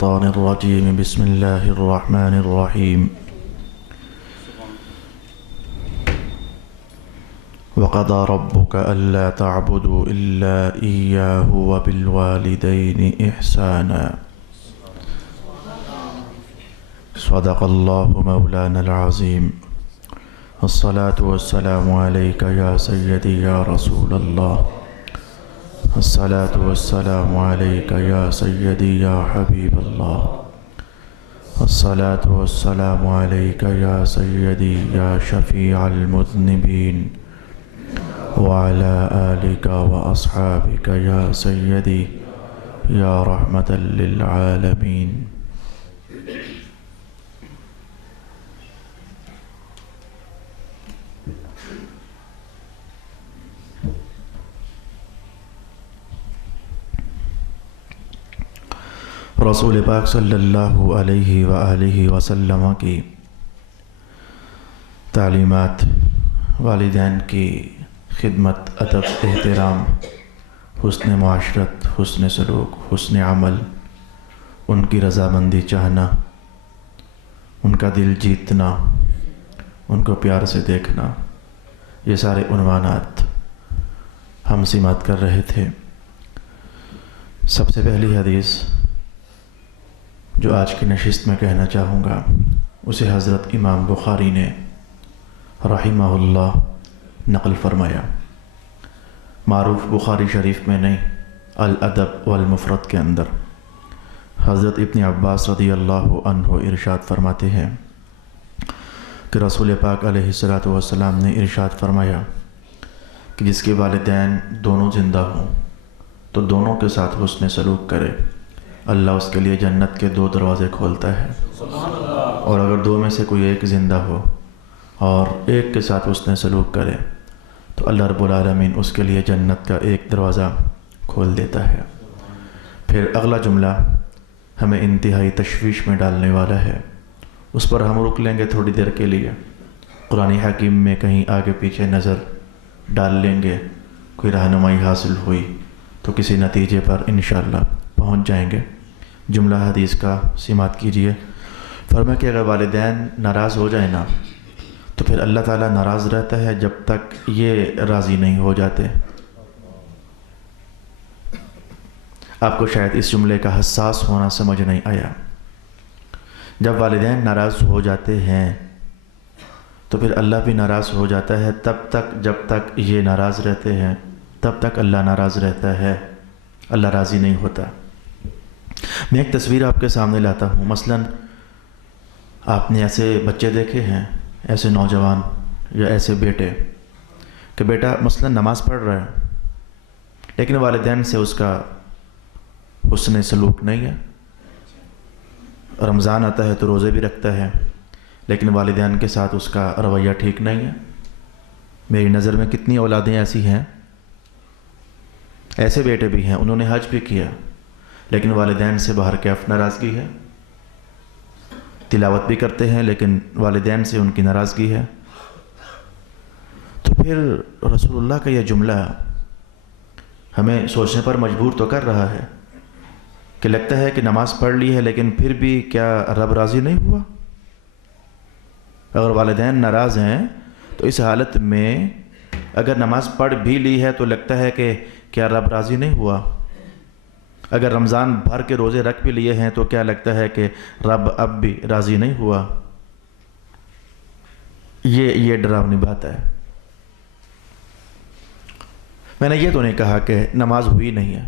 الشيطان الرجيم بسم الله الرحمن الرحيم وقضى ربك ألا تعبدوا إلا إياه وبالوالدين إحسانا صدق الله مولانا العظيم الصلاة والسلام عليك يا سيدي يا رسول الله الصلاة والسلام عليك يا سيدي يا حبيب الله الصلاة والسلام عليك يا سيدي يا شفيع المذنبين وعلى آلك وأصحابك يا سيدي يا رحمة للعالمين. رسول پاک صلی اللہ علیہ وآلہ وسلم کی تعلیمات، والدین کی خدمت، ادب، احترام، حسن معاشرت، حسن سلوک، حسن عمل، ان کی رضامندی چاہنا، ان کا دل جیتنا، ان کو پیار سے دیکھنا، یہ سارے عنوانات ہم سماعت کر رہے تھے. سب سے پہلی حدیث جو آج کی نشست میں کہنا چاہوں گا اسے حضرت امام بخاری نے رحمہ اللہ نقل فرمایا. معروف بخاری شریف میں نہیں، الادب والمفرد کے اندر حضرت ابن عباس رضی اللہ عنہ ارشاد فرماتے ہیں کہ رسول پاک علیہ السلام نے ارشاد فرمایا کہ جس کے والدین دونوں زندہ ہوں تو دونوں کے ساتھ حسن سلوک کرے، اللہ اس کے لیے جنت کے 2 دروازے کھولتا ہے. اور اگر 2 میں سے کوئی ایک زندہ ہو اور ایک کے ساتھ اس نے سلوک کرے تو اللہ رب العالمین اس کے لیے جنت کا 1 دروازہ کھول دیتا ہے. پھر اگلا جملہ ہمیں انتہائی تشویش میں ڈالنے والا ہے، اس پر ہم رک لیں گے تھوڑی دیر کے لیے، قرآن حکیم میں کہیں آگے پیچھے نظر ڈال لیں گے، کوئی رہنمائی حاصل ہوئی تو کسی نتیجے پر انشاءاللہ پہنچ جائیں گے. جملہ حدیث کا سماعت کیجئے. فرمایا کہ اگر والدین ناراض ہو جائیں نا تو پھر اللہ تعالیٰ ناراض رہتا ہے جب تک یہ راضی نہیں ہو جاتے. آپ کو شاید اس جملے کا حساس ہونا سمجھ نہیں آیا. جب والدین ناراض ہو جاتے ہیں تو پھر اللہ بھی ناراض ہو جاتا ہے. تب تک جب تک یہ ناراض رہتے ہیں تب تک اللہ ناراض رہتا ہے، اللہ راضی نہیں ہوتا. میں ایک تصویر آپ کے سامنے لاتا ہوں. مثلاً آپ نے ایسے بچے دیکھے ہیں، ایسے نوجوان یا ایسے بیٹے کہ بیٹا مثلاً نماز پڑھ رہا ہے لیکن والدین سے اس کا حسن سلوک نہیں ہے. رمضان آتا ہے تو روزے بھی رکھتا ہے لیکن والدین کے ساتھ اس کا رویہ ٹھیک نہیں ہے. میری نظر میں کتنی اولادیں ایسی ہیں، ایسے بیٹے بھی ہیں، انہوں نے حج بھی کیا لیکن والدین سے باہر کیف ناراضگی ہے، تلاوت بھی کرتے ہیں لیکن والدین سے ان کی ناراضگی ہے. تو پھر رسول اللہ کا یہ جملہ ہمیں سوچنے پر مجبور تو کر رہا ہے کہ لگتا ہے کہ نماز پڑھ لی ہے لیکن پھر بھی کیا رب راضی نہیں ہوا؟ اگر والدین ناراض ہیں تو اس حالت میں اگر نماز پڑھ بھی لی ہے تو لگتا ہے کہ کیا رب راضی نہیں ہوا؟ اگر رمضان بھر کے روزے رکھ بھی لیے ہیں تو کیا لگتا ہے کہ رب اب بھی راضی نہیں ہوا؟ یہ ڈراؤنی بات ہے. میں نے یہ تو نہیں کہا کہ نماز ہوئی نہیں ہے،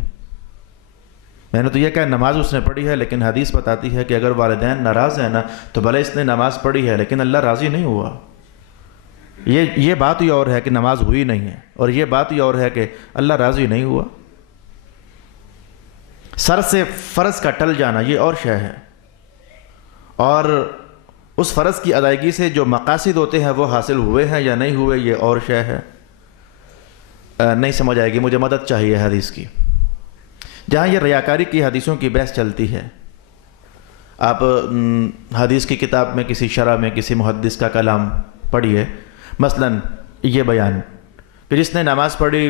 میں نے تو یہ کہا نماز اس نے پڑھی ہے لیکن حدیث بتاتی ہے کہ اگر والدین ناراض ہیں نا تو بھلے اس نے نماز پڑھی ہے لیکن اللہ راضی نہیں ہوا. یہ بات ہی اور ہے کہ نماز ہوئی نہیں ہے اور یہ بات ہی اور ہے کہ اللہ راضی نہیں ہوا. سر سے فرض کا ٹل جانا یہ اور شے ہے، اور اس فرض کی ادائیگی سے جو مقاصد ہوتے ہیں وہ حاصل ہوئے ہیں یا نہیں ہوئے یہ اور شے ہے. نہیں سمجھ آئے گی، مجھے مدد چاہیے حدیث کی. جہاں یہ ریاکاری کی حدیثوں کی بحث چلتی ہے، آپ حدیث کی کتاب میں کسی شرح میں کسی محدث کا کلام پڑھیے، مثلاً یہ بیان کہ جس نے نماز پڑھی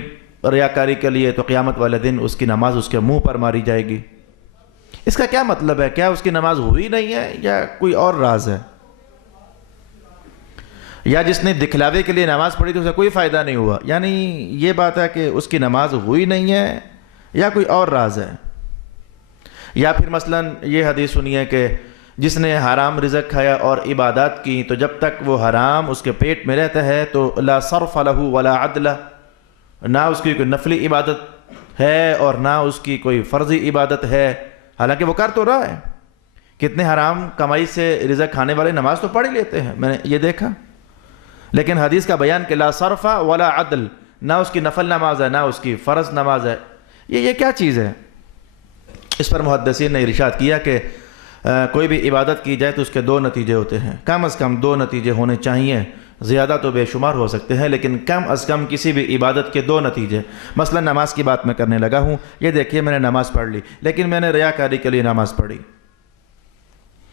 ریاکاری کے لیے تو قیامت والے دن اس کی نماز اس کے منہ پر ماری جائے گی. اس کا کیا مطلب ہے؟ کیا اس کی نماز ہوئی نہیں ہے یا کوئی اور راز ہے؟ یا جس نے دکھلاوے کے لیے نماز پڑھی تو اسے کوئی فائدہ نہیں ہوا؟ یعنی یہ بات ہے کہ اس کی نماز ہوئی نہیں ہے یا کوئی اور راز ہے؟ یا پھر مثلا یہ حدیث سنیے کہ جس نے حرام رزق کھایا اور عبادات کی تو جب تک وہ حرام اس کے پیٹ میں رہتا ہے تو لا صرف لہ ولا عدل، نہ اس کی کوئی نفلی عبادت ہے اور نہ اس کی کوئی فرضی عبادت ہے، حالانکہ وہ کر تو رہا ہے۔ کتنے حرام کمائی سے رزق کھانے والے نماز تو پڑھ ہی لیتے ہیں، میں نے یہ دیکھا، لیکن حدیث کا بیان کہ لا صرف ولا عدل، نہ اس کی نفل نماز ہے نہ اس کی فرض نماز ہے، یہ کیا چیز ہے؟ اس پر محدثین نے ارشاد کیا کہ کوئی بھی عبادت کی جائے تو اس کے دو نتیجے ہوتے ہیں، کم از کم دو نتیجے ہونے چاہیے، زیادہ تو بے شمار ہو سکتے ہیں لیکن کم از کم کسی بھی عبادت کے دو نتیجے۔ مثلا نماز کی بات میں کرنے لگا ہوں، یہ دیکھیے میں نے نماز پڑھ لی لیکن میں نے ریاکاری کے لیے نماز پڑھی،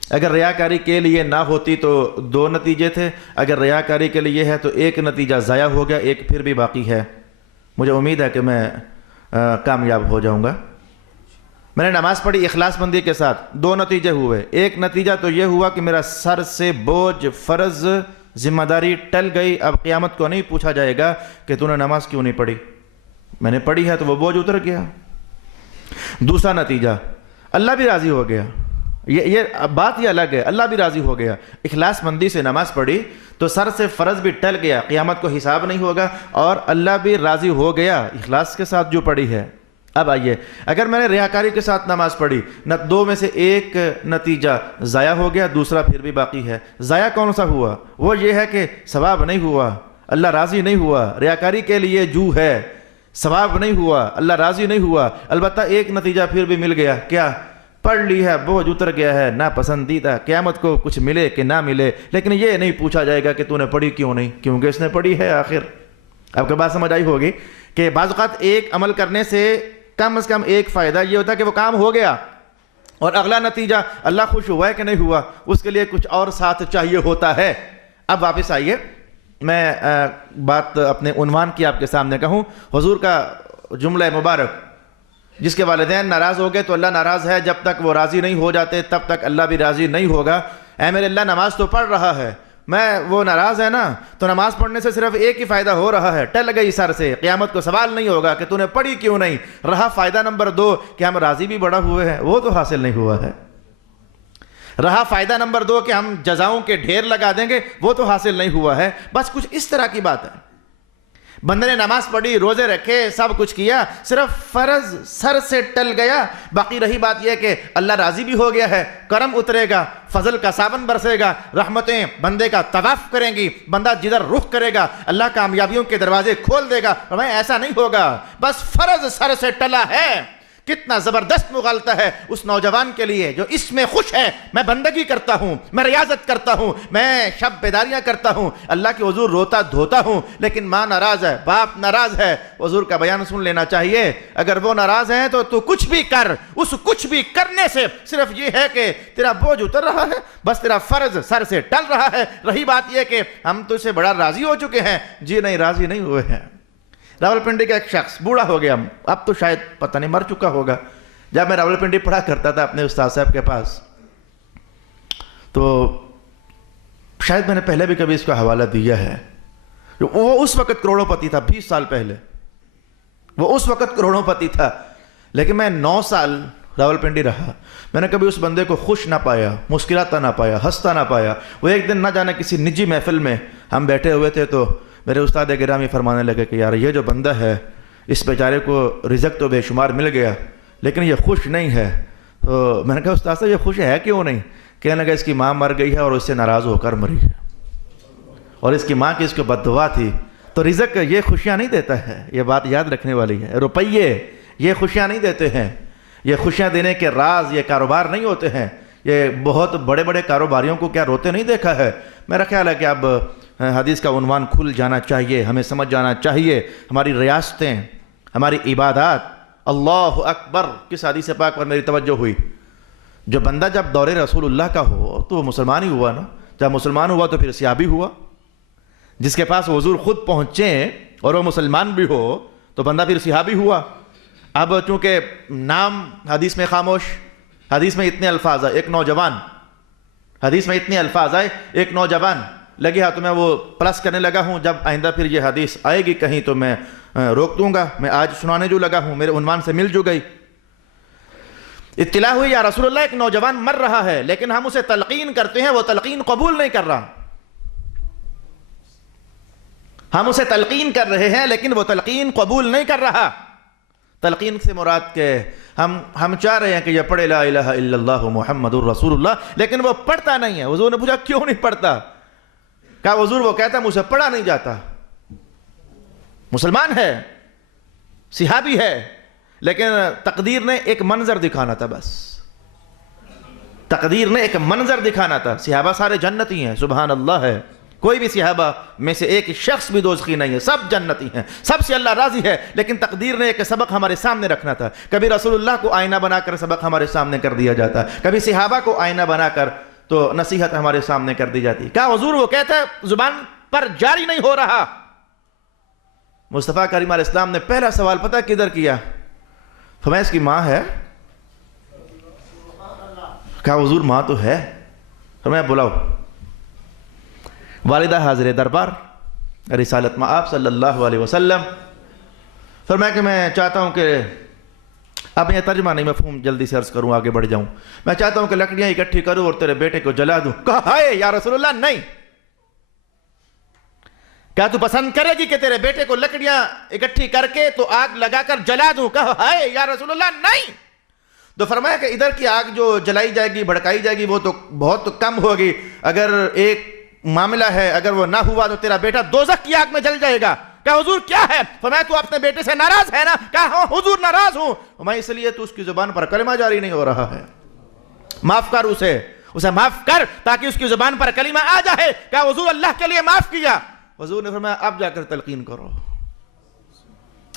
اگر ریاکاری کے لیے نہ ہوتی تو دو نتیجے تھے، اگر ریاکاری کے لیے ہے تو ایک نتیجہ ضائع ہو گیا، ایک پھر بھی باقی ہے، مجھے امید ہے کہ میں کامیاب ہو جاؤں گا۔ میں نے نماز پڑھی اخلاص مندی کے ساتھ، دو نتیجے ہوئے، ایک نتیجہ تو یہ ہوا کہ میرا سر سے بوجھ فرض ذمہ داری ٹل گئی، اب قیامت کو نہیں پوچھا جائے گا کہ تو نے نماز کیوں نہیں پڑھی، میں نے پڑھی ہے تو وہ بوجھ اتر گیا۔ دوسرا نتیجہ، اللہ بھی راضی ہو گیا، یہ بات یہ الگ ہے، اللہ بھی راضی ہو گیا، اخلاص مندی سے نماز پڑھی تو سر سے فرض بھی ٹل گیا، قیامت کو حساب نہیں ہوگا اور اللہ بھی راضی ہو گیا اخلاص کے ساتھ جو پڑھی ہے۔ اب آئیے، اگر میں نے ریاکاری کے ساتھ نماز پڑھی، دو میں سے ایک نتیجہ ضائع ہو گیا، دوسرا پھر بھی باقی ہے، ضائع کون سا ہوا؟ وہ یہ ہے کہ ثواب نہیں ہوا، اللہ راضی نہیں ہوا، ریاکاری کے لیے جو ہے، ثواب نہیں ہوا، اللہ راضی نہیں ہوا، البتہ ایک نتیجہ پھر بھی مل گیا، کیا؟ پڑھ لی ہے، بوجھ اتر گیا ہے، ناپسندیدہ، قیامت کو کچھ ملے کہ نہ ملے، لیکن یہ نہیں پوچھا جائے گا کہ تو نے پڑھی کیوں نہیں، کیونکہ اس نے پڑھی ہے آخر۔ آپ کو بات سمجھ آئی ہوگی کہ بعض اوقات ایک عمل کرنے سے کم از کم ایک فائدہ یہ ہوتا ہے کہ وہ کام ہو گیا، اور اگلا نتیجہ اللہ خوش ہوا ہے کہ نہیں ہوا، اس کے لیے کچھ اور ساتھ چاہیے ہوتا ہے۔ اب واپس آئیے، میں بات اپنے عنوان کی آپ کے سامنے کہوں، حضور کا جملہ مبارک، جس کے والدین ناراض ہو گئے تو اللہ ناراض ہے، جب تک وہ راضی نہیں ہو جاتے تب تک اللہ بھی راضی نہیں ہوگا۔ اے میرے اللہ، نماز تو پڑھ رہا ہے، میں وہ ناراض ہے نا، تو نماز پڑھنے سے صرف ایک ہی فائدہ ہو رہا ہے، ٹل گئی سر سے، قیامت کو سوال نہیں ہوگا کہ تو نے پڑھی کیوں نہیں۔ رہا فائدہ نمبر 2 کہ ہم راضی بھی بڑا ہوئے ہیں، وہ تو حاصل نہیں ہوا ہے۔ رہا فائدہ نمبر 2 کہ ہم جزاؤں کے ڈھیر لگا دیں گے، وہ تو حاصل نہیں ہوا ہے۔ بس کچھ اس طرح کی بات ہے، بندے نے نماز پڑھی، روزے رکھے، سب کچھ کیا، صرف فرض سر سے ٹل گیا، باقی رہی بات یہ کہ اللہ راضی بھی ہو گیا ہے، کرم اترے گا، فضل کا ساون برسے گا، رحمتیں بندے کا طواف کریں گی، بندہ جدھر رخ کرے گا اللہ کامیابیوں کے دروازے کھول دے گا۔ فرمایا ایسا نہیں ہوگا، بس فرض سر سے ٹلا ہے۔ کتنا زبردست مغالطہ ہے اس نوجوان کے لیے جو اس میں خوش ہے، میں بندگی کرتا ہوں، میں ریاضت کرتا ہوں، میں شب بیداریاں کرتا ہوں، اللہ کے حضور روتا دھوتا ہوں، لیکن ماں ناراض ہے، باپ ناراض ہے۔ حضور کا بیان سن لینا چاہیے، اگر وہ ناراض ہیں تو کچھ بھی کر، اس کچھ بھی کرنے سے صرف یہ ہے کہ تیرا بوجھ اتر رہا ہے، بس تیرا فرض سر سے ٹل رہا ہے۔ رہی بات یہ کہ ہم تو اسے بڑا راضی ہو چکے ہیں، جی نہیں، راضی نہیں ہوئے ہیں۔ راولپنڈی کا ایک شخص بوڑھا ہو گیا، اب تو شاید پتہ نہیں مر چکا ہوگا، جب میں راولپنڈی پڑھا کرتا تھا اپنے استاد صاحب کے پاس، تو شاید میں نے پہلے بھی کبھی اس کا حوالہ دیا ہے، وہ اس وقت کروڑوں پتی تھا، 20 سال پہلے وہ اس وقت کروڑوں پتی تھا، لیکن میں 9 سال راولپنڈی رہا، میں نے کبھی اس بندے کو خوش نہ پایا، مسکراتا نہ پایا، ہنستا نہ پایا۔ وہ ایک دن نہ جانے کسی نجی محفل میں ہم بیٹھے ہوئے تھے تو میرے استاد گرامی فرمانے لگے کہ یار یہ جو بندہ ہے، اس بیچارے کو رزق تو بے شمار مل گیا لیکن یہ خوش نہیں ہے۔ تو میں نے کہا استاد صاحب یہ خوش ہے کیوں نہیں؟ کہنے لگا اس کی ماں مر گئی ہے اور اس سے ناراض ہو کر مری ہے، اور اس کی ماں کی اس کو بد دعا تھی۔ تو رزق یہ خوشیاں نہیں دیتا ہے، یہ بات یاد رکھنے والی ہے۔ روپیے یہ خوشیاں نہیں دیتے ہیں، یہ خوشیاں دینے کے راز یہ کاروبار نہیں ہوتے ہیں۔ یہ بہت بڑے بڑے کاروباریوں کو کیا روتے نہیں دیکھا ہے؟ میرا خیال ہے کہ اب حدیث کا عنوان کھل جانا چاہیے، ہمیں سمجھ جانا چاہیے، ہماری ریاستیں، ہماری عبادات۔ اللہ اکبر، کس حدیث پاک پر میری توجہ ہوئی؟ جو بندہ جب دور رسول اللہ کا ہو تو وہ مسلمان ہی ہوا نا، جب مسلمان ہوا تو پھر صحابی ہوا۔ جس کے پاس حضور خود پہنچے اور وہ مسلمان بھی ہو تو بندہ پھر صحابی ہوا۔ اب چونکہ نام حدیث میں خاموش، حدیث میں اتنے الفاظ آئے، ایک نوجوان، حدیث میں اتنے الفاظ آئے، ایک نوجوان لگے ہاتھ میں وہ پلس کرنے لگا ہوں، جب آئندہ پھر یہ حدیث آئے گی کہیں تو میں روک دوں گا، میں آج سنانے جو لگا ہوں میرے عنوان سے مل جو گئی۔ اطلاع ہوئی یا رسول اللہ ایک نوجوان مر رہا ہے لیکن ہم اسے تلقین کرتے ہیں، وہ تلقین قبول نہیں کر رہا، ہم اسے تلقین کر رہے ہیں لیکن وہ تلقین قبول نہیں کر رہا۔ تلقین سے مراد کہ ہم چاہ رہے ہیں کہ یہ پڑھے لا الہ الا اللہ محمد الرسول اللہ، لیکن وہ پڑھتا نہیں ہے۔ حضور نے پوچھا کیوں نہیں پڑھتا؟ کہا حضور وہ کہتا مجھ سے پڑھا نہیں جاتا، مسلمان ہے، صحابی ہے، لیکن تقدیر نے ایک منظر دکھانا تھا، بس تقدیر نے ایک منظر دکھانا تھا۔ صحابہ سارے جنتی ہیں، سبحان اللہ ہے، کوئی بھی صحابہ میں سے ایک شخص بھی دوزخی نہیں ہے، سب جنتی ہیں، سب سے اللہ راضی ہے، لیکن تقدیر نے ایک سبق ہمارے سامنے رکھنا تھا۔ کبھی رسول اللہ کو آئینہ بنا کر سبق ہمارے سامنے کر دیا جاتا، کبھی صحابہ کو آئینہ بنا کر تو نصیحت ہمارے سامنے کر دی جاتی۔ کہا حضور وہ کہتا ہے زبان پر جاری نہیں ہو رہا۔ مصطفیٰ کریم علیہ السلام نے پہلا سوال پتہ کدھر کیا؟ فرمایا اس کی ماں ہے؟ کہا حضور ماں تو ہے۔ فرمایا بلاؤ۔ والدہ حاضر دربار رسالت مآب صلی اللہ علیہ وسلم۔ فرمایا کہ میں چاہتا ہوں کہ اب یہ ترجمہ نہیں مفہوم جلدی سے عرض کروں، آگے بڑھ جاؤں۔ میں چاہتا ہوں کہ لکڑیاں اکٹھی کروں اور تیرے بیٹے کو جلا دوں۔ کہا ہائے یا رسول اللہ نہیں۔ کہا تو پسند کرے گی کہ تیرے بیٹے کو لکڑیاں اکٹھی کر کے تو آگ لگا کر جلا دوں؟ کہا ہائے یا رسول اللہ نہیں۔ تو فرمایا کہ ادھر کی آگ جو جلائی جائے گی بھڑکائی جائے گی وہ تو بہت کم ہوگی، اگر ایک معاملہ ہے اگر وہ نہ ہوا تو تیرا بیٹا دوزخ کی آگ میں جل جائے گا۔ کہا حضور کیا ہے؟ فرمایا تو اپنے بیٹے سے ناراض ہے نا؟ کہا ہاں حضور ناراض ہوں۔ فرمایا اس لیے تو اس کی زبان پر کلمہ جاری نہیں ہو رہا ہے، معاف کر اسے معاف کر تاکہ اس کی زبان پر کلمہ آ جائے۔ کہا حضور اللہ کے لیے معاف کیا۔ حضور نے فرمایا اب جا کر تلقین کرو۔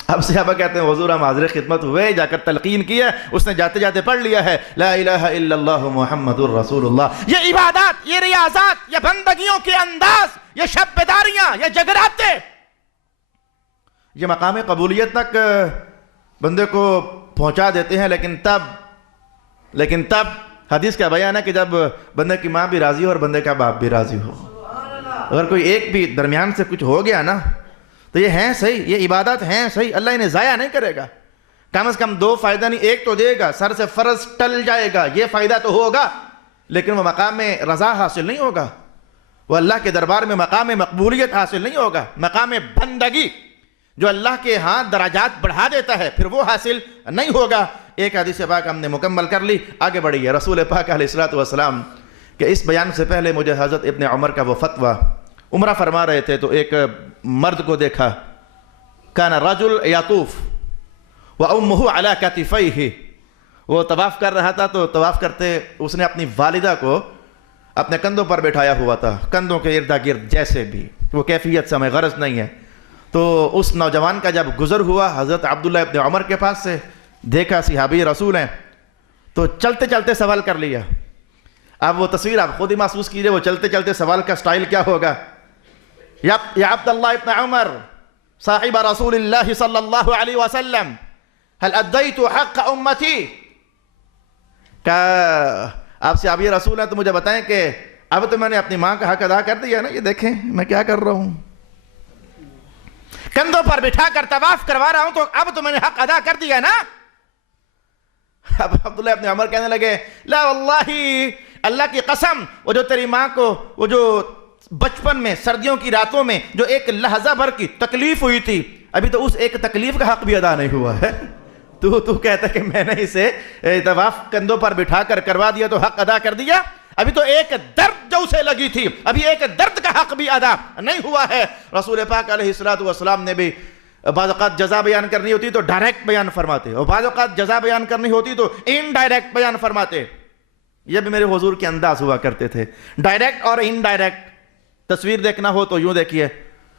اب صحابہ کہتے ہیں حضور ہم حاضر خدمت ہوئے، جا کر تلقین کیا، اس نے جاتے جاتے پڑھ لیا ہے لا الہ الا اللہ محمد الرسول اللہ۔ یہ عبادات، یہ ریاضات، یہ بندگیوں کے انداز، یہ شب بیداریاں، یہ جگراتے، یہ مقام قبولیت تک بندے کو پہنچا دیتے ہیں، لیکن تب حدیث کا بیان ہے کہ جب بندے کی ماں بھی راضی ہو اور بندے کا باپ بھی راضی ہو۔ اگر کوئی ایک بھی درمیان سے کچھ ہو گیا نا تو یہ ہیں صحیح، یہ عبادات ہیں صحیح، اللہ انہیں ضائع نہیں کرے گا، کم از کم دو فائدہ نہیں ایک تو دے گا، سر سے فرض ٹل جائے گا، یہ فائدہ تو ہوگا، لیکن وہ مقام رضا حاصل نہیں ہوگا، وہ اللہ کے دربار میں مقام مقبولیت حاصل نہیں ہوگا، مقام بندگی جو اللہ کے ہاں درجات بڑھا دیتا ہے پھر وہ حاصل نہیں ہوگا۔ ایک حدیث پاک ہم نے مکمل کر لی، آگے بڑھیے۔ رسول پاک علیہ السلام کہ اس بیان سے پہلے مجھے حضرت ابن عمر کا وہ فتویٰ، عمرہ فرما رہے تھے تو ایک مرد کو دیکھا، کان رجل یطوف وامہ علی کتفیہ، وہ طواف کر رہا تھا تو طواف کرتے اس نے اپنی والدہ کو اپنے کندھوں پر بٹھایا ہوا تھا، کندھوں کے ارد گرد، جیسے بھی وہ کیفیت سے ہمیں غرض نہیں ہے۔ تو اس نوجوان کا جب گزر ہوا حضرت عبداللہ ابن عمر کے پاس سے، دیکھا صحابی رسول ہیں تو چلتے چلتے سوال کر لیا۔ اب وہ تصویر آپ خود ہی محسوس کیجئے، وہ چلتے چلتے سوال کا سٹائل کیا ہوگا۔ یا عبداللہ ابن عمر صاحب رسول اللہ صلی اللہ علیہ وسلم هل ادیت حق امتی، کہ آپ صحابی رسول ہیں تو مجھے بتائیں کہ اب تو میں نے اپنی ماں کا حق ادا کر دیا نا، یہ دیکھیں میں کیا کر رہا ہوں، کندھوں پر بٹھا کر طواف کروا رہا ہوں تو اب تو میں نے حق ادا کر دیا نا۔ اب عبداللہ ابن عمر کہنے لگے لا واللہ، اللہ کی قسم، وہ جو تیری ماں کو وہ جو بچپن میں سردیوں کی راتوں میں جو ایک لحظہ بھر کی تکلیف ہوئی تھی، ابھی تو اس ایک تکلیف کا حق بھی ادا نہیں ہوا ہے، تو کہتا ہے کہ میں نے اسے طواف کندھوں پر بٹھا کر کروا دیا تو حق ادا کر دیا، ابھی تو ایک درد جو اسے لگی تھی ابھی ایک درد کا حق بھی ادا نہیں ہوا ہے۔ رسول پاک علیہ السلام نے بھی بعض اوقات جزا بیان کرنی ہوتی تو ڈائریکٹ بیان فرماتے، اور بعض اوقات جزا بیان کرنی ہوتی تو انڈائریکٹ بیان فرماتے۔ یہ بھی میرے حضور کے انداز ہوا کرتے تھے، ڈائریکٹ اور انڈائریکٹ۔ تصویر دیکھنا ہو تو یوں دیکھیے،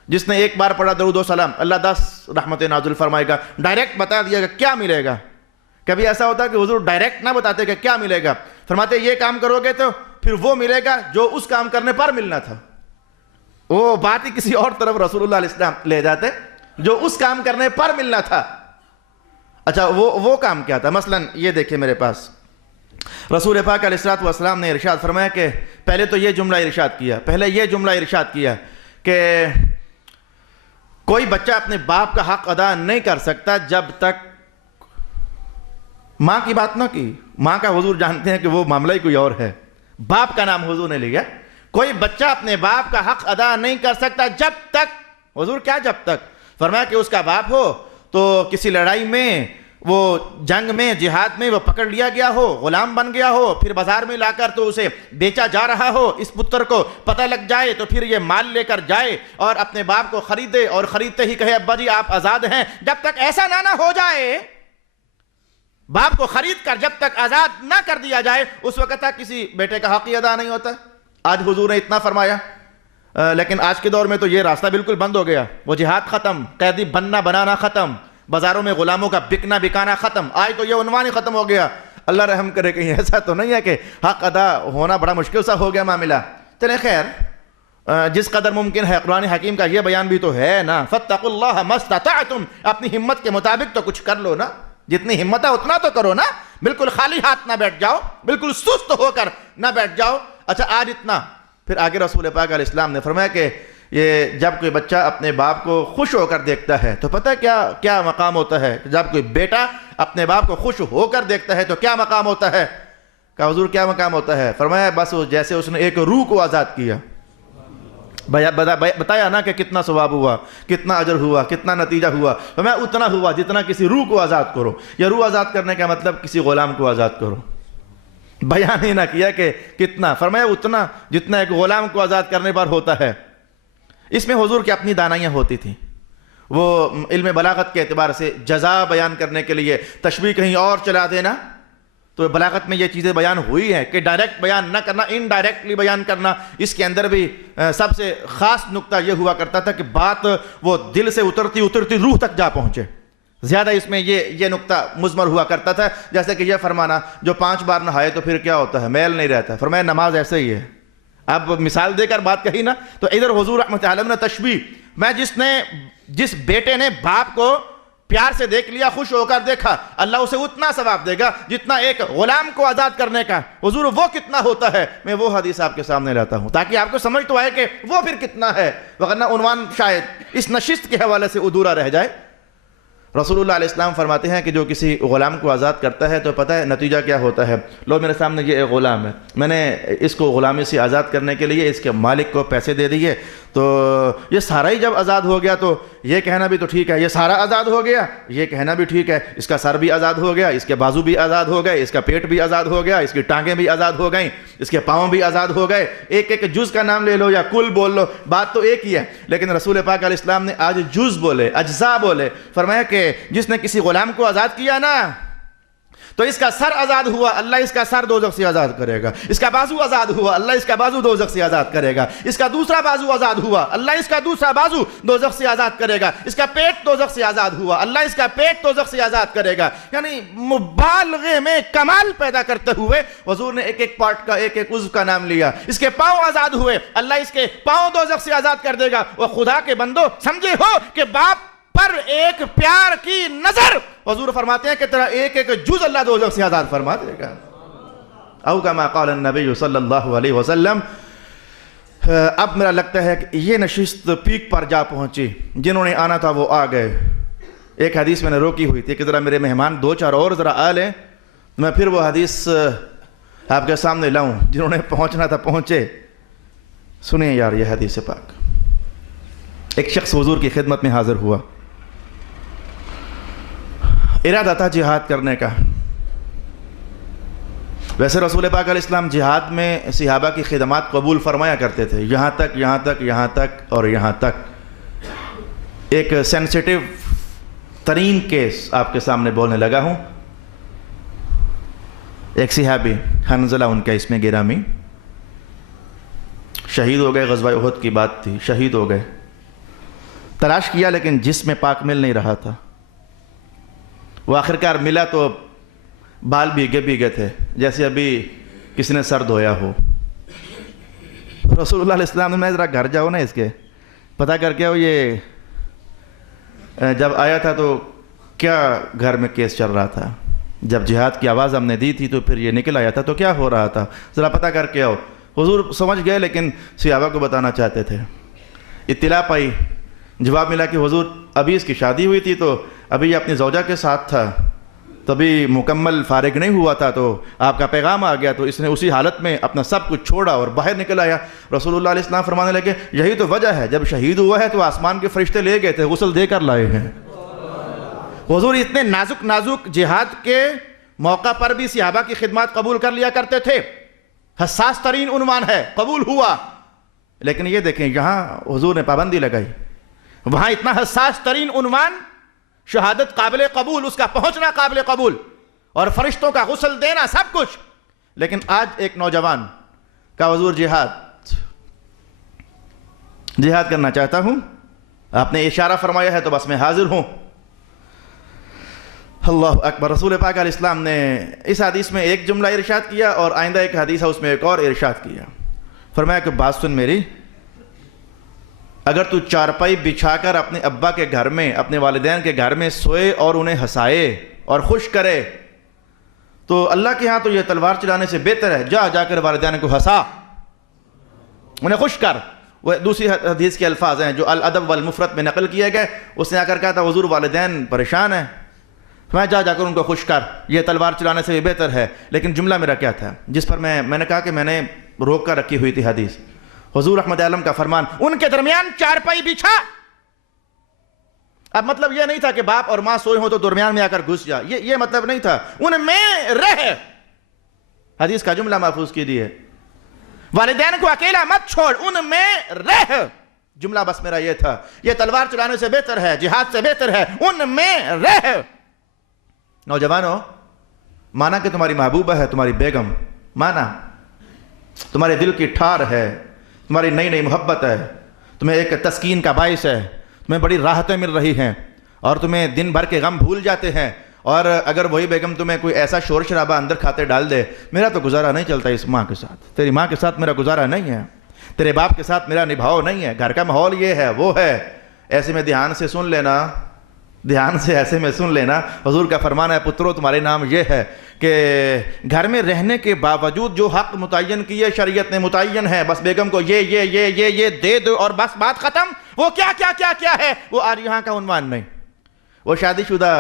جس نے ایک بار پڑھا درود و سلام اللہ 10 رحمت نازل فرمائے گا، ڈائریکٹ بتا دیا کہ کیا ملے گا۔ کبھی ایسا ہوتا کہ حضور ڈائریکٹ نہ بتاتے کہ کیا ملے گا، فرماتے یہ کام کرو گے تو پھر وہ ملے گا جو اس کام کرنے پر ملنا تھا، وہ بات ہی کسی اور طرف رسول اللہ علیہ السلام لے جاتے جو اس کام کرنے پر ملنا تھا۔ اچھا وہ کام کیا تھا؟ مثلا یہ دیکھیں میرے پاس رسول پاک علیہ الصلوۃ والسلام نے ارشاد فرمایا کہ پہلے تو یہ جملہ ارشاد کیا کہ کوئی بچہ اپنے باپ کا حق ادا نہیں کر سکتا جب تک ماں کی بات نہ کی. ماں کا حضور جانتے ہیں کہ وہ معاملہ ہی کوئی اور ہے, باپ کا نام حضور نے لیا. کوئی بچہ اپنے باپ کا حق ادا نہیں کر سکتا جب تک, حضور کیا جب تک؟ فرمایا کہ اس کا باپ ہو تو کسی لڑائی میں, وہ جنگ میں, جہاد میں وہ پکڑ لیا گیا ہو, غلام بن گیا ہو, پھر بازار میں لا کر تو اسے بیچا جا رہا ہو, اس پتر کو پتہ لگ جائے تو پھر یہ مال لے کر جائے اور اپنے باپ کو خریدے اور خریدتے ہی کہے ابا جی آپ آزاد ہیں. جب تک ایسا نہ ہو جائے, باپ کو خرید کر جب تک آزاد نہ کر دیا جائے, اس وقت تک کسی بیٹے کا حق ہی ادا نہیں ہوتا. آج حضور نے اتنا فرمایا, لیکن آج کے دور میں تو یہ راستہ بالکل بند ہو گیا. وہ جہاد ختم, قیدی بننا بنانا ختم, بازاروں میں غلاموں کا بکنا بکانا ختم. آج تو یہ عنوان ہی ختم ہو گیا. اللہ رحم کرے, کہیں ایسا تو نہیں ہے کہ حق ادا ہونا بڑا مشکل سا ہو گیا معاملہ. چلے خیر, جس قدر ممکن ہے قرآن حکیم کا یہ بیان بھی تو ہے نا, فاتقوا اللہ ما استطعتم, اپنی ہمت کے مطابق تو کچھ کر لو نا, جتنی ہمت ہے اتنا تو کرو نا. بالکل خالی ہاتھ نہ بیٹھ جاؤ, بالکل سست ہو کر نہ بیٹھ جاؤ. اچھا آج اتنا. پھر آگے رسول پاک علیہ السلام نے فرمایا کہ یہ جب کوئی بچہ اپنے باپ کو خوش ہو کر دیکھتا ہے تو پتہ کیا مقام ہوتا ہے. جب کوئی بیٹا اپنے باپ کو خوش ہو کر دیکھتا ہے تو کیا مقام ہوتا ہے. کہ حضور کیا مقام ہوتا ہے؟ فرمایا بس جیسے اس نے ایک روح کو آزاد کیا. بتایا نا کہ کتنا ثواب ہوا, کتنا اجر ہوا, کتنا نتیجہ ہوا. فرمایا اتنا ہوا جتنا کسی روح کو آزاد کرو. یا روح آزاد کرنے کا مطلب کسی غلام کو آزاد کرو. بیان ہی نہ کیا کہ کتنا, فرمایا اتنا جتنا ایک غلام کو آزاد کرنے پر ہوتا ہے. اس میں حضور کی اپنی دانائیاں ہوتی تھیں. وہ علم بلاغت کے اعتبار سے جزا بیان کرنے کے لیے تشبیہ کہیں اور چلا دینا, تو بلاغت میں یہ چیزیں بیان ہوئی ہیں کہ ڈائریکٹ بیان نہ کرنا, انڈائریکٹلی بیان کرنا. اس کے اندر بھی سب سے خاص نقطہ یہ ہوا کرتا تھا کہ بات وہ دل سے اترتی روح تک جا پہنچے. زیادہ اس میں یہ نقطہ مضمر ہوا کرتا تھا, جیسے کہ یہ فرمانا جو 5 بار نہائے تو پھر کیا ہوتا ہے, میل نہیں رہتا. فرمایا نماز ایسے ہی ہے. اب مثال دے کر بات کہی نا, تو ادھر حضور رحمۃ اللہ علیہ نے تشبیہ, میں جس بیٹے نے باپ کو پیار سے دیکھ لیا, خوش ہو کر دیکھا, اللہ اسے اتنا ثواب دے گا جتنا ایک غلام کو آزاد کرنے کا. حضور وہ کتنا ہوتا ہے, میں وہ حدیث آپ کے سامنے لاتا ہوں تاکہ آپ کو سمجھ تو آئے کہ وہ پھر کتنا ہے, وگرنہ عنوان شاید اس نشست کے حوالے سے ادھورا رہ جائے. رسول اللہ علیہ السلام فرماتے ہیں کہ جو کسی غلام کو آزاد کرتا ہے تو پتہ ہے نتیجہ کیا ہوتا ہے. لو میرے سامنے یہ ایک غلام ہے, میں نے اس کو غلامی سے آزاد کرنے کے لیے اس کے مالک کو پیسے دے دیے, تو یہ سارا ہی جب آزاد ہو گیا تو یہ کہنا بھی تو ٹھیک ہے یہ سارا آزاد ہو گیا, یہ کہنا بھی ٹھیک ہے اس کا سر بھی آزاد ہو گیا, اس کے بازو بھی آزاد ہو گئے, اس کا پیٹ بھی آزاد ہو گیا, اس کی ٹانگیں بھی آزاد ہو گئیں, اس کے پاؤں بھی آزاد ہو گئے. ایک ایک جز کا نام لے لو یا کل بول لو, بات تو ایک ہی ہے. لیکن رسول پاک علیہ السلام نے آج جز بولے, اجزاء بولے. فرمایا کہ جس نے کسی غلام کو آزاد کیا نا, تو اس کا سر آزاد ہوا, اللہ اس کا سر دوزخ سے آزاد کرے گا. اس کا بازو آزاد ہوا, اللہ اس کا بازو دوزخ سے آزاد کرے گا. اس کا دوسرا بازو آزاد ہوا, اللہ اس کا دوسرا بازو دوزخ سے آزاد کرے گا. اس کا پیٹ دوزخ سے آزاد ہوا, اللہ اس کا پیٹ دوزخ سے آزاد کرے گا. یعنی مبالغے میں کمال پیدا کرتے ہوئے حضور نے ایک ایک پارٹ کا, ایک ایک عضو کا نام لیا. اس کے پاؤں آزاد ہوئے, اللہ اس کے پاؤں دوزخ سے آزاد کر دے گا. وہ خدا کے بندو سمجھے ہو کہ باپ پر ایک پیار کی نظر, حضور فرماتے ہیں کہ تیرا ایک ایک جز اللہ دوزخ سے آزاد فرما دے گا. او کما قال النبی صلی اللہ علیہ وسلم. اب میرا لگتا ہے کہ یہ نشست پیک پر جا پہنچی, جنہوں نے آنا تھا وہ آ گئے. ایک حدیث میں نے روکی ہوئی تھی کہ ذرا میرے مہمان 2-4 اور ذرا آ لیں, میں پھر وہ حدیث آپ کے سامنے لاؤں. جنہوں نے پہنچنا تھا پہنچے. سنیں یار یہ حدیث پاک. ایک شخص حضور کی خدمت میں حاضر ہوا, ارادہ تھا جہاد کرنے کا. ویسے رسول پاک علیہ السلام جہاد میں صحابہ کی خدمات قبول فرمایا کرتے تھے, یہاں تک اور یہاں تک. ایک سینسیٹیو ترین کیس آپ کے سامنے بولنے لگا ہوں. ایک صحابی حنظلہ ان کا اس میں گرامی, شہید ہو گئے. غزوہ احد کی بات تھی, شہید ہو گئے. تلاش کیا لیکن جسم میں پاک مل نہیں رہا تھا. وہ آخرکار ملا تو بال بھیگے تھے, جیسے ابھی کسی نے سر دھویا ہو. رسول اللہ علیہ السلام نے, میں ذرا گھر جاؤ نا اس کے, پتہ کر کے یہ جب آیا تھا تو کیا گھر میں کیس چل رہا تھا. جب جہاد کی آواز ہم نے دی تھی تو پھر یہ نکل آیا تھا، تو کیا ہو رہا تھا ذرا پتہ کر کے آؤ۔ حضور سمجھ گئے لیکن صحابہ کو بتانا چاہتے تھے۔ اطلاع پائی، جواب ملا کہ حضور ابھی اس کی شادی ہوئی تھی تو ابھی یہ اپنی زوجہ کے ساتھ تھا، تبھی مکمل فارغ نہیں ہوا تھا، تو آپ کا پیغام آ گیا تو اس نے اسی حالت میں اپنا سب کچھ چھوڑا اور باہر نکل آیا۔ رسول اللہ علیہ السلام فرمانے لگے یہی تو وجہ ہے، جب شہید ہوا ہے تو آسمان کے فرشتے لے گئے تھے، غسل دے کر لائے ہیں۔ حضور اتنے نازک جہاد کے موقع پر بھی صحابہ کی خدمات قبول کر لیا کرتے تھے۔ حساس ترین عنوان ہے، قبول ہوا، لیکن یہ دیکھیں یہاں حضور نے پابندی لگائی، وہاں اتنا حساس ترین عنوان، شہادت قابل قبول، اس کا پہنچنا قابل قبول، اور فرشتوں کا غسل دینا، سب کچھ، لیکن آج ایک نوجوان کا حضور جہاد کرنا چاہتا ہوں، آپ نے اشارہ فرمایا ہے تو بس میں حاضر ہوں۔ اللہ اکبر۔ رسول پاک علیہ السلام نے اس حدیث میں ایک جملہ ارشاد کیا اور آئندہ ایک حدیث ہے اس میں ایک اور ارشاد کیا۔ فرمایا کہ بات سن میری، اگر تو چارپائی بچھا کر اپنے ابا کے گھر میں، اپنے والدین کے گھر میں سوئے اور انہیں ہنسائے اور خوش کرے تو اللہ کے ہاں تو یہ تلوار چلانے سے بہتر ہے، جا کر والدین کو ہنسا، انہیں خوش کر۔ وہ دوسری حدیث کے الفاظ ہیں جو الادب والمفرد میں نقل کیے گئے، اس نے آ کر کہا تھا حضور والدین پریشان ہیں، میں جا کر ان کو خوش کر، یہ تلوار چلانے سے بھی بہتر ہے۔ لیکن جملہ میرا کیا تھا جس پر میں نے کہا کہ میں نے روک کر رکھی ہوئی تھی حدیث، حضور رحمت عالم کا فرمان، ان کے درمیان چارپائی بچھا۔ اب مطلب یہ نہیں تھا کہ باپ اور ماں سوئے ہوں تو درمیان میں آ کر گھس جا، یہ مطلب نہیں تھا، ان میں رہ، حدیث کا جملہ محفوظ کیجیے، والدین کو اکیلا مت چھوڑ، ان میں رہ، جملہ بس میرا یہ تھا، یہ تلوار چلانے سے بہتر ہے، جہاد سے بہتر ہے، ان میں رہ۔ نوجوانوں، مانا کہ تمہاری محبوبہ ہے، تمہاری بیگم، مانا تمہارے دل کی ٹھار ہے، تمہاری نئی محبت ہے، تمہیں ایک تسکین کا باعث ہے، تمہیں بڑی راحتیں مل رہی ہیں اور تمہیں دن بھر کے غم بھول جاتے ہیں، اور اگر وہی بیگم تمہیں کوئی ایسا شور شرابہ اندر کھاتے ڈال دے، میرا تو گزارا نہیں چلتا اس ماں کے ساتھ، تیری ماں کے ساتھ میرا گزارا نہیں ہے، تیرے باپ کے ساتھ میرا نبھاؤ نہیں ہے، گھر کا ماحول یہ ہے وہ ہے، ایسے میں دھیان سے سن لینا، ایسے میں سن لینا، حضور کا فرمان ہے پترو تمہارے نام یہ ہے کہ گھر میں رہنے کے باوجود جو حق متعین کیے شریعت نے متعین ہے، بس بیگم کو یہ دے دو اور بس بات ختم۔ وہ کیا ہے وہ آج یہاں کا عنوان نہیں، وہ شادی شدہ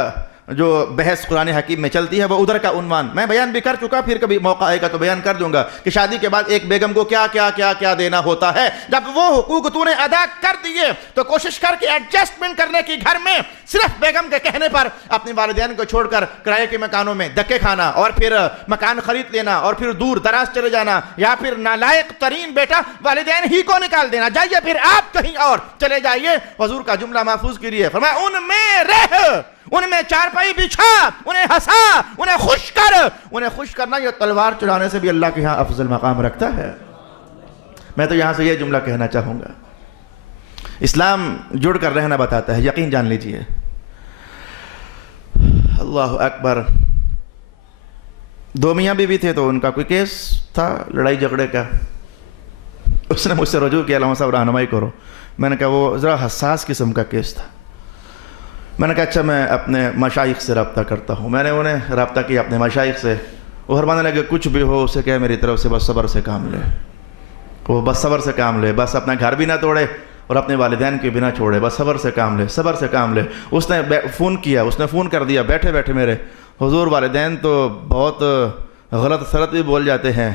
جو بحث قرآن حکیم میں چلتی ہے وہ ادھر کا عنوان میں بیان بھی کر چکا، پھر کبھی موقع آئے گا تو بیان کر دوں گا کہ شادی کے بعد ایک بیگم کو کیا دینا ہوتا ہے۔ جب وہ حقوق تو نے ادا کر دیے تو کوشش کر کے ایڈجسٹمنٹ کرنے کی گھر میں، صرف بیگم کے کہنے پر اپنے والدین کو چھوڑ کر کرائے کے مکانوں میں دھکے کھانا اور پھر مکان خرید لینا اور پھر دور دراز چلے جانا، یا پھر نالائق ترین بیٹا والدین ہی کو نکال دینا، جائیے پھر آپ کہیں اور چلے جائیے۔ حضور کا جملہ محفوظ کیجیے، فرمایا ان میں رہ، ان میں چارپائی بچھا، انہیں ہنسا، انہیں خوش کر۔ انہیں خوش کرنا یہ تلوار چلانے سے بھی اللہ کے ہاں افضل مقام رکھتا ہے۔ میں تو یہاں سے یہ جملہ کہنا چاہوں گا، اسلام جڑ کر رہنا بتاتا ہے، یقین جان لیجئے۔ اللہ اکبر۔ دو میاں بیوی تھے تو ان کا کوئی کیس تھا لڑائی جھگڑے کا، اس نے مجھ سے رجوع کیا، علامہ صاحب رہنمائی کرو۔ میں نے کہا وہ ذرا حساس قسم کا کیس تھا۔ میں نے کہا اچھا میں اپنے مشائخ سے رابطہ کرتا ہوں۔ میں نے انہیں رابطہ کیا اپنے مشائخ سے، وہ فرمانے لگے کچھ بھی ہو اسے کہے میری طرف سے بس صبر سے کام لے، وہ بس صبر سے کام لے، بس اپنا گھر بھی نہ توڑے اور اپنے والدین کے بھی نہ چھوڑے، بس صبر سے کام لے، صبر سے کام لے۔ اس نے فون کیا، اس نے فون کر دیا بیٹھے بیٹھے میرے، حضور والدین تو بہت غلط سلط بھی بول جاتے ہیں،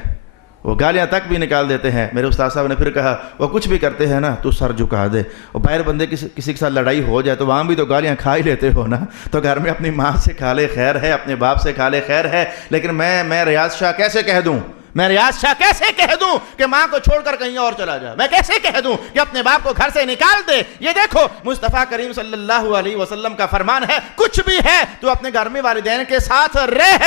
وہ گالیاں تک بھی نکال دیتے ہیں۔ میرے استاد صاحب نے پھر کہا وہ کچھ بھی کرتے ہیں نا تو سر جھکا دے، اور باہر بندے کسی کے ساتھ لڑائی ہو جائے تو وہاں بھی تو گالیاں کھا ہی لیتے ہو نا، تو گھر میں اپنی ماں سے کھا لے خیر ہے، اپنے باپ سے کھا لے خیر ہے، لیکن میں ریاض شاہ کیسے کہہ دوں کہ ماں کو چھوڑ کر کہیں اور چلا جائے؟ میں کیسے کہہ دوں کہ اپنے باپ کو گھر سے نکال دے؟ یہ دیکھو مصطفیٰ کریم صلی اللہ علیہ وسلم کا فرمان ہے، کچھ بھی ہے تو اپنے گھر میں والدین کے ساتھ رہ،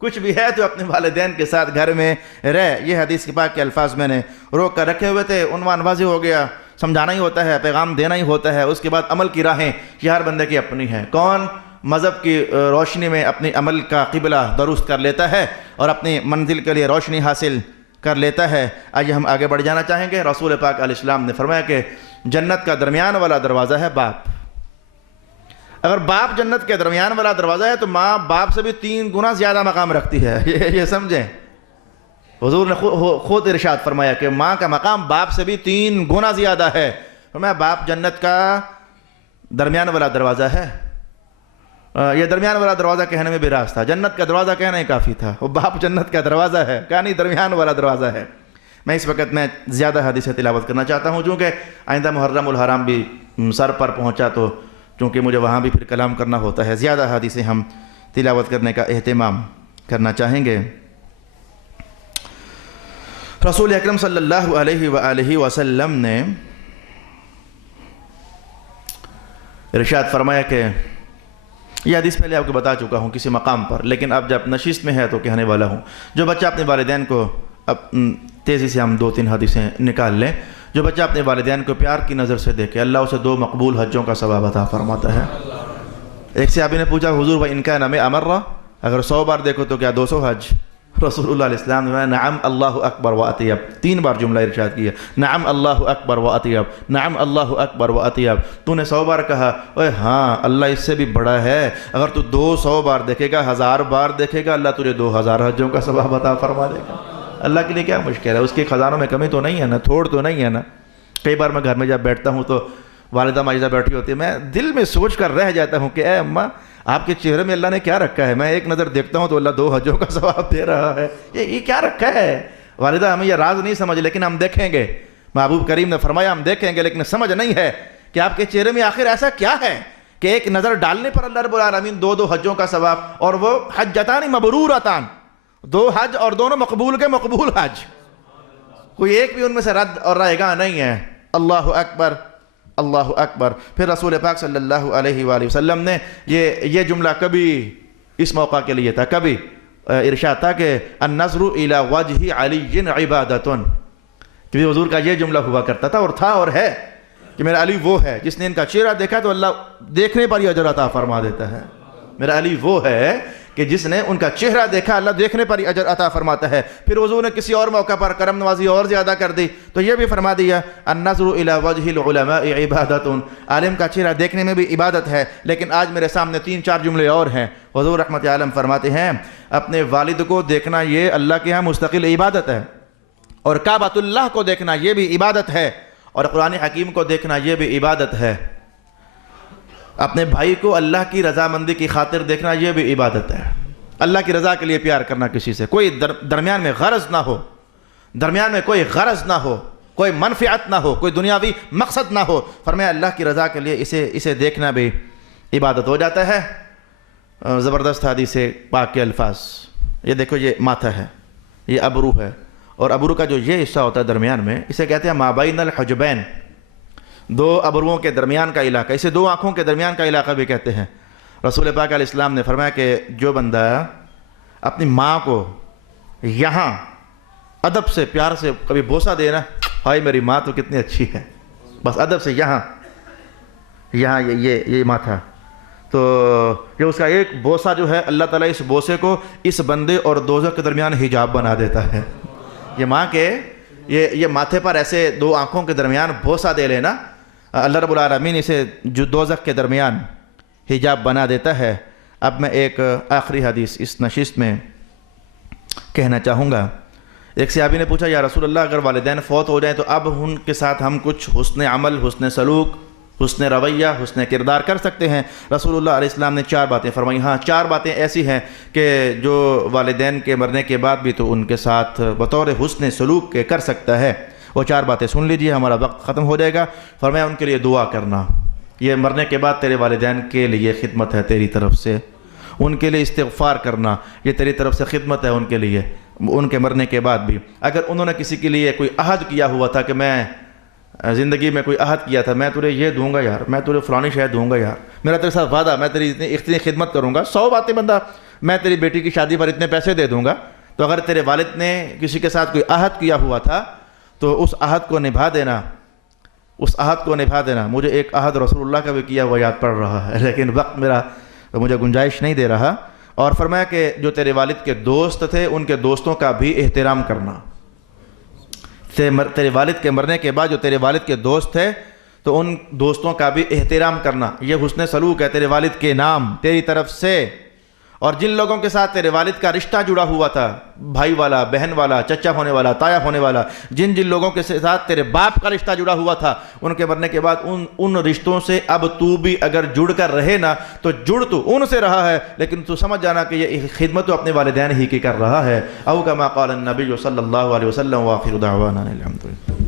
کچھ بھی ہے تو اپنے والدین کے ساتھ گھر میں رہ۔ یہ حدیث کی پاک کے الفاظ میں نے روک کر رکھے ہوئے تھے، عنوان واضح ہو گیا، سمجھانا ہی ہوتا ہے، پیغام دینا ہی ہوتا ہے، اس کے بعد عمل کی راہیں یہ ہر بندے کی اپنی ہیں۔ کون مذہب کی روشنی میں اپنی عمل کا قبلہ درست کر لیتا ہے اور اپنی منزل کے لیے روشنی حاصل کر لیتا ہے۔ آئیے ہم آگے بڑھ جانا چاہیں گے۔ رسول پاک علیہ السلام نے فرمایا کہ جنت کا درمیان والا دروازہ ہے باپ، اگر باپ جنت کے درمیان والا دروازہ ہے تو ماں باپ سے بھی 3 گنا زیادہ مقام رکھتی ہے، یہ سمجھیں۔ حضور نے خود ارشاد فرمایا کہ ماں کا مقام باپ سے بھی 3 گنا زیادہ ہے۔ فرمایا باپ جنت کا درمیان والا دروازہ ہے۔ یہ درمیان والا دروازہ کہنے میں بھی راز تھا، جنت کا دروازہ کہنا ہی کافی تھا، وہ باپ جنت کا دروازہ ہے، کہا نہیں درمیان والا دروازہ ہے۔ میں اس وقت میں زیادہ حدیثیں تلاوت کرنا چاہتا ہوں، چونکہ آئندہ محرم الحرام بھی سر پر پہنچا، تو چونکہ مجھے وہاں بھی پھر کلام کرنا ہوتا ہے، زیادہ حدیثیں ہم تلاوت کرنے کا اہتمام کرنا چاہیں گے۔ رسول اکرم صلی اللہ علیہ وآلہ وسلم نے ارشاد فرمایا کہ یہ حدیث پہلے آپ کو بتا چکا ہوں کسی مقام پر، لیکن اب جب نشست میں ہے تو کہنے والا ہوں۔ جو بچہ اپنے والدین کو تیزی سے ہم 2-3 حدیثیں نکال لیں۔ جو بچہ اپنے والدین کو پیار کی نظر سے دیکھے، اللہ اسے 2 مقبول حجوں کا ثواب عطا فرماتا ہے۔ ایک صحابی نے پوچھا حضور وَإِنْ كَانَ مِئَ مَرَّةً، اگر 100 بار دیکھو تو کیا 200 حج؟ رسول اللہ علیہ السلام نے نعم اللہ اکبر وَأَطِیَب، 3 بار جملہ ارشاد کیا، نعم اللہ اکبر وَأَطِیَب، نعم اللہ اکبر وَأَطِیَب۔ تو نے 100 بار کہا، اوے ہاں اللہ اس سے بھی بڑا ہے، اگر تو 200 بار دیکھے گا، 1000 بار دیکھے گا، اللہ تجھے 2000 حجوں کا ثواب عطا فرما دے گا۔ اللہ کے لیے کیا مشکل ہے، اس کے خزانوں میں کمی تو نہیں ہے نا، تھوڑ تو نہیں ہے نا۔ کئی بار میں گھر میں جب بیٹھتا ہوں تو والدہ ماجدہ بیٹھی ہوتی ہے، میں دل میں سوچ کر رہ جاتا ہوں کہ اے اماں آپ کے چہرے میں اللہ نے کیا رکھا ہے؟ میں ایک نظر دیکھتا ہوں تو اللہ 2 حجوں کا ثواب دے رہا ہے، یہ کیا رکھا ہے؟ والدہ ہمیں یہ راز نہیں سمجھ، لیکن ہم دیکھیں گے۔ محبوب کریم نے فرمایا ہم دیکھیں گے، لیکن سمجھ نہیں ہے کہ آپ کے چہرے میں آخر ایسا کیا ہے کہ ایک نظر ڈالنے پر اللہ رب العالمین 2 حجوں کا ثواب، اور وہ حجتان مبرورتان، 2 حج اور دونوں مقبول کے مقبول حج، کوئی ایک بھی ان میں سے رد اور رائے گاہ نہیں ہے۔ اللہ اکبر، اللہ اکبر۔ پھر رسول پاک صلی اللہ علیہ وآلہ وسلم نے یہ جملہ کبھی اس موقع کے لیے تھا، کبھی ارشاد تھا کہ النظر الی وجہ علی عبادۃ، کہ حضور کا یہ جملہ ہوا کرتا تھا اور تھا اور ہے کہ میرا علی وہ ہے جس نے ان کا چہرہ دیکھا تو اللہ دیکھنے پر ہی اجر عطا فرما دیتا ہے۔ میرا علی وہ ہے کہ جس نے ان کا چہرہ دیکھا اللہ دیکھنے پر ہی اجر عطا فرماتا ہے۔ پھر حضور نے کسی اور موقع پر کرم نوازی اور زیادہ کر دی تو یہ بھی فرما دیا النظر الی وجہ العلماء عبادۃ، عالم کا چہرہ دیکھنے میں بھی عبادت ہے۔ لیکن آج میرے سامنے 3-4 جملے اور ہیں۔ حضور رحمت عالم فرماتے ہیں اپنے والد کو دیکھنا یہ اللہ کے ہاں مستقل عبادت ہے، اور کعبۃ اللہ کو دیکھنا یہ بھی عبادت ہے، اور قرآن حکیم کو دیکھنا یہ بھی عبادت ہے۔ اپنے بھائی کو اللہ کی رضامندی کی خاطر دیکھنا یہ بھی عبادت ہے۔ اللہ کی رضا کے لیے پیار کرنا، کسی سے کوئی درمیان میں غرض نہ ہو، درمیان میں کوئی غرض نہ ہو، کوئی منفعت نہ ہو، کوئی دنیاوی مقصد نہ ہو، فرمایا اللہ کی رضا کے لیے اسے دیکھنا بھی عبادت ہو جاتا ہے۔ زبردست حدیث پاک کے الفاظ، یہ دیکھو یہ ماتھا ہے، یہ ابرو ہے، اور ابرو کا جو یہ حصہ ہوتا ہے درمیان میں اسے کہتے ہیں ما بین الحجبین، 2 ابروؤں کے درمیان کا علاقہ، اسے 2 آنکھوں کے درمیان کا علاقہ بھی کہتے ہیں۔ رسول پاک علیہ السلام نے فرمایا کہ جو بندہ اپنی ماں کو یہاں ادب سے پیار سے کبھی بوسہ دے نا، ہائے میری ماں تو کتنی اچھی ہے، بس ادب سے یہاں یہ ماتھا، تو یہ اس کا ایک بوسہ جو ہے اللہ تعالیٰ اس بوسے کو اس بندے اور دوزخ کے درمیان حجاب بنا دیتا ہے۔ یہ ماں کے یہ ماتھے پر ایسے 2 آنکھوں کے درمیان بوسہ دے لینا، اللہ رب العالمین اسے جو دوزخ کے درمیان حجاب بنا دیتا ہے۔ اب میں ایک آخری حدیث اس نشست میں کہنا چاہوں گا۔ ایک صحابی نے پوچھا یا رسول اللہ اگر والدین فوت ہو جائیں تو اب ان کے ساتھ ہم کچھ حسن عمل، حسن سلوک، حسن رویہ، حسن کردار کر سکتے ہیں؟ رسول اللہ علیہ السلام نے 4 باتیں فرمائی۔ ہاں 4 باتیں ایسی ہیں کہ جو والدین کے مرنے کے بعد بھی تو ان کے ساتھ بطور حسن سلوک کے کر سکتا ہے۔ وہ 4 باتیں سن لیجئے، ہمارا وقت ختم ہو جائے گا۔ فرمایا ان کے لیے دعا کرنا، یہ مرنے کے بعد تیرے والدین کے لیے خدمت ہے تیری طرف سے، ان کے لیے استغفار کرنا یہ تیری طرف سے خدمت ہے ان کے لیے، ان کے مرنے کے بعد بھی۔ اگر انہوں نے کسی کے لیے کوئی عہد کیا ہوا تھا کہ میں زندگی میں کوئی عہد کیا تھا میں تجھے یہ دوں گا یار، میں تجھے فلانی شے دوں گا یار، میرا تیرے ساتھ وعدہ، میں تیری اتنی خدمت کروں گا، 100 باتیں بندہ، میں تیری بیٹی کی شادی پر اتنے پیسے دے دوں گا، تو اگر تیرے والد نے کسی کے ساتھ کوئی عہد کیا ہوا تھا تو اس عہد کو نبھا دینا، اس عہد کو نبھا دینا۔ مجھے ایک عہد رسول اللہ کا بھی کیا ہوا یاد پڑ رہا ہے لیکن وقت میرا مجھے گنجائش نہیں دے رہا۔ اور فرمایا کہ جو تیرے والد کے دوست تھے ان کے دوستوں کا بھی احترام کرنا، تیرے والد کے مرنے کے بعد جو تیرے والد کے دوست تھے تو ان دوستوں کا بھی احترام کرنا، یہ حسن سلوک ہے تیرے والد کے نام تیری طرف سے۔ اور جن لوگوں کے ساتھ تیرے والد کا رشتہ جڑا ہوا تھا، بھائی والا، بہن والا، چچا ہونے والا، تایا ہونے والا، جن لوگوں کے ساتھ تیرے باپ کا رشتہ جڑا ہوا تھا، ان کے مرنے کے بعد ان رشتوں سے اب تو بھی اگر جڑ کر رہے نا تو جڑ تو ان سے رہا ہے، لیکن تو سمجھ جانا کہ یہ خدمت تو اپنے والدین ہی کی کر رہا ہے۔ او کما قال النبی صلی اللہ علیہ وسلم، وآخر دعوانا الحمدللہ۔